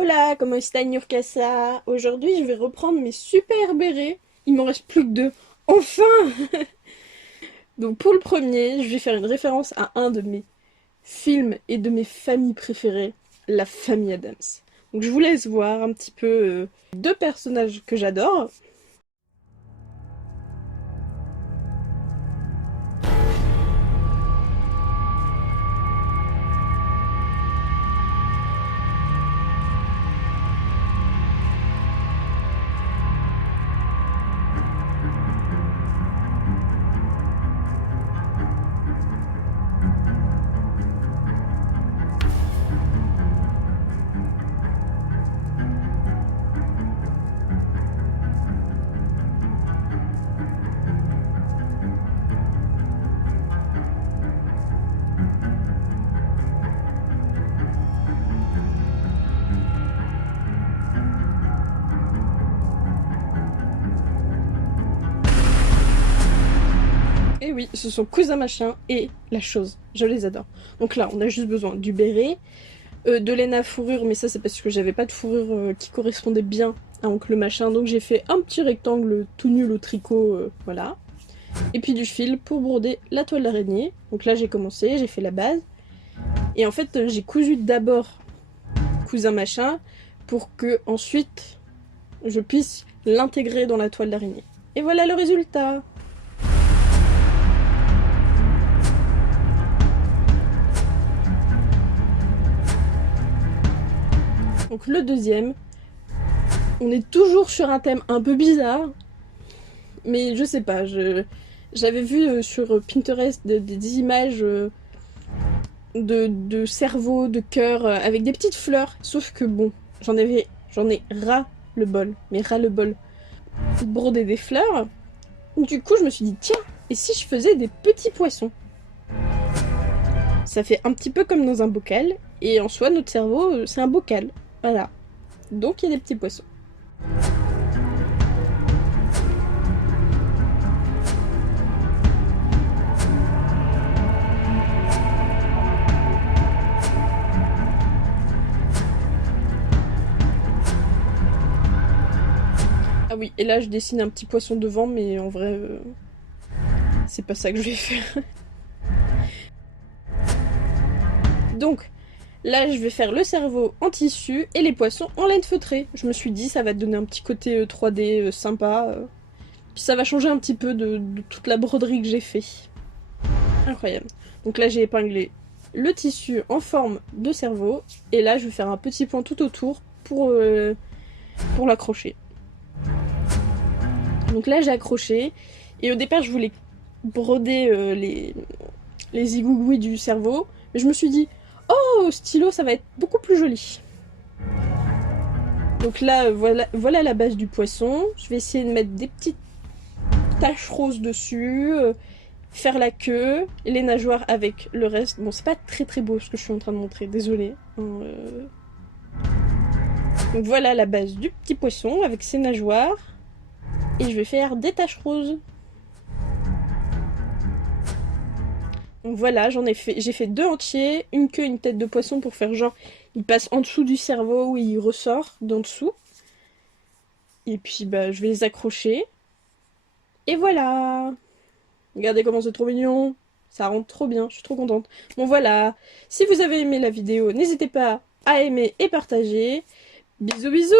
Hola, comment está Niurkasa? Aujourd'hui, je vais reprendre mes super bérets. Il m'en reste plus que deux. Enfin! Donc pour le premier, je vais faire une référence à un de mes films et de mes familles préférées, la famille Adams. Donc je vous laisse voir un petit peu deux personnages que j'adore. Et oui, ce sont Cousin Machin et La Chose. Je les adore. Donc là, on a juste besoin du béret, de laine à fourrure, mais ça c'est parce que j'avais pas de fourrure qui correspondait bien à Oncle Machin, donc j'ai fait un petit rectangle tout nul au tricot, voilà. Et puis du fil pour broder la toile d'araignée. Donc là j'ai commencé, j'ai fait la base. Et en fait j'ai cousu d'abord Cousin Machin pour que ensuite je puisse l'intégrer dans la toile d'araignée. Et voilà le résultat. Donc le deuxième, on est toujours sur un thème un peu bizarre, mais je sais pas, j'avais vu sur Pinterest des images de cerveau, de cœur, avec des petites fleurs, sauf que bon, j'en ai ras le bol, mais ras le bol de broder des fleurs. Du coup, je me suis dit, tiens, et si je faisais des petits poissons? Ça fait un petit peu comme dans un bocal, et en soi, notre cerveau, c'est un bocal. Voilà. Donc, il y a des petits poissons. Ah oui, et là, je dessine un petit poisson devant, mais en vrai, c'est pas ça que je vais faire. Donc, là, je vais faire le cerveau en tissu et les poissons en laine feutrée. Je me suis dit, ça va te donner un petit côté 3D sympa. Puis ça va changer un petit peu de toute la broderie que j'ai fait. Incroyable. Donc là, j'ai épinglé le tissu en forme de cerveau. Et là, je vais faire un petit point tout autour pour l'accrocher. Donc là, j'ai accroché. Et au départ, je voulais broder les zigougouis du cerveau. Mais je me suis dit, oh, au stylo, ça va être beaucoup plus joli. Donc là, voilà la base du poisson. Je vais essayer de mettre des petites taches roses dessus, faire la queue, les nageoires avec le reste. Bon, c'est pas très très beau ce que je suis en train de montrer, désolé. Donc voilà la base du petit poisson avec ses nageoires. Et je vais faire des taches roses. Donc voilà, j'ai fait deux entiers, une queue, une tête de poisson pour faire genre, il passe en dessous du cerveau et il ressort d'en dessous. Et puis bah je vais les accrocher. Et voilà. Regardez comment c'est trop mignon. Ça rentre trop bien, je suis trop contente. Bon voilà, si vous avez aimé la vidéo, n'hésitez pas à aimer et partager. Bisous bisous.